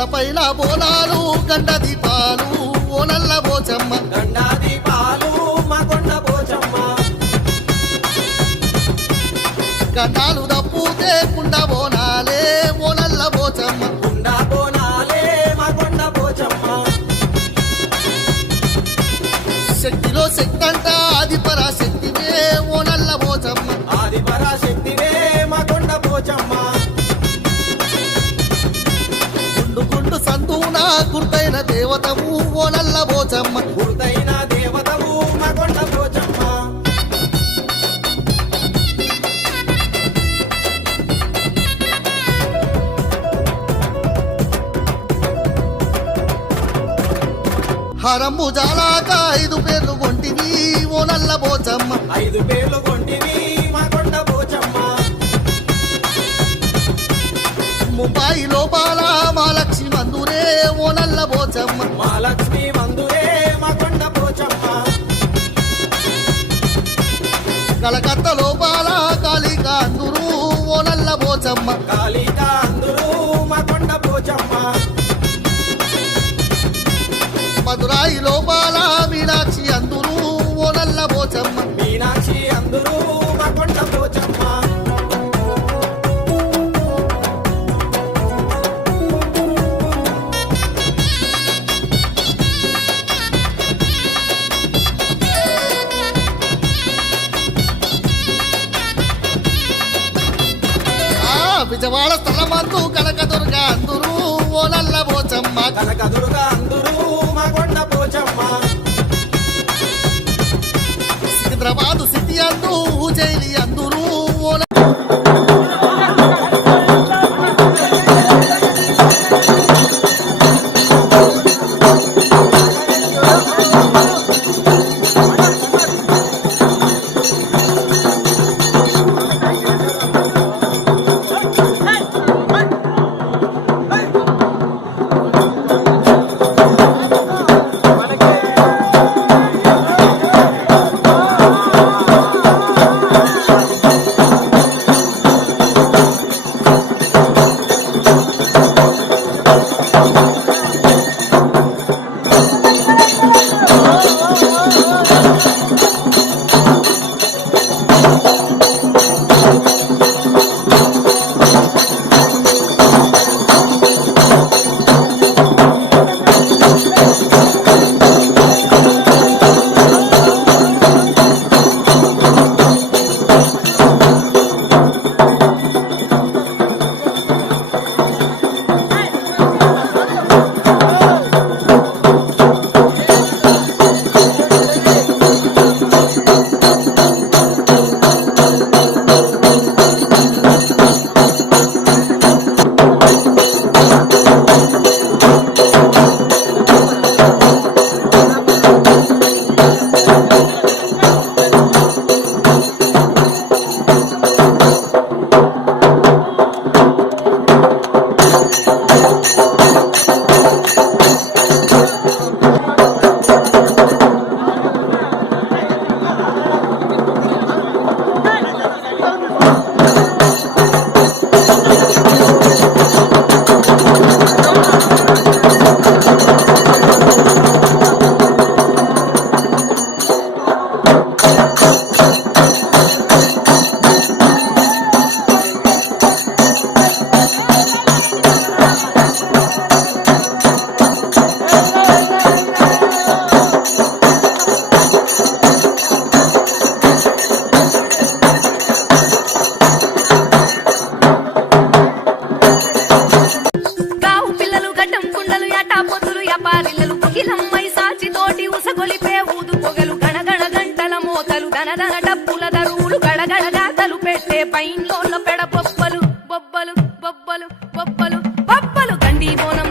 తలపైన బోనాలు గండ దీపాలు ఓ నల్ల పోచమ్మ గండా దీపాలు మా కొండ పోచమ్మ గండాలు గుర్తైన దేవతవు ఓ నల్ల పోచమ్మ గుర్తైన దేవతవు మా కొండ పోచమ్మ హరము జాలాక ఐదు పేర్లు కొంటివి ఓ నల్ల పోచమ్మ ఐదు పేర్లు కొంటివి మా కొండ పోచమ్మ ముంబాయి లోపాల పోచమ్మ మా లక్ష్మి మందురే మా కొండ పోచమ్మ. కలకత్త లోపాల కాళిక అందురు ఓ నల్ల పోచమ్మ. కాళిక అందరూ మా కొండ పోచమ్మ. మధురాయి లోపాల ఆ స్థలమందు కనకదుర్గ అందురు ఓ నల్ల బోచమ్మ. కనకదుర్గ అందరూ Não. పూల దరువులు గడగడ గాతలు పెట్టే పైన్లోళ్ళ పెడ బొబ్బలు బొబ్బలు బొబ్బలు బొబ్బలు బొబ్బలు గండి బోనం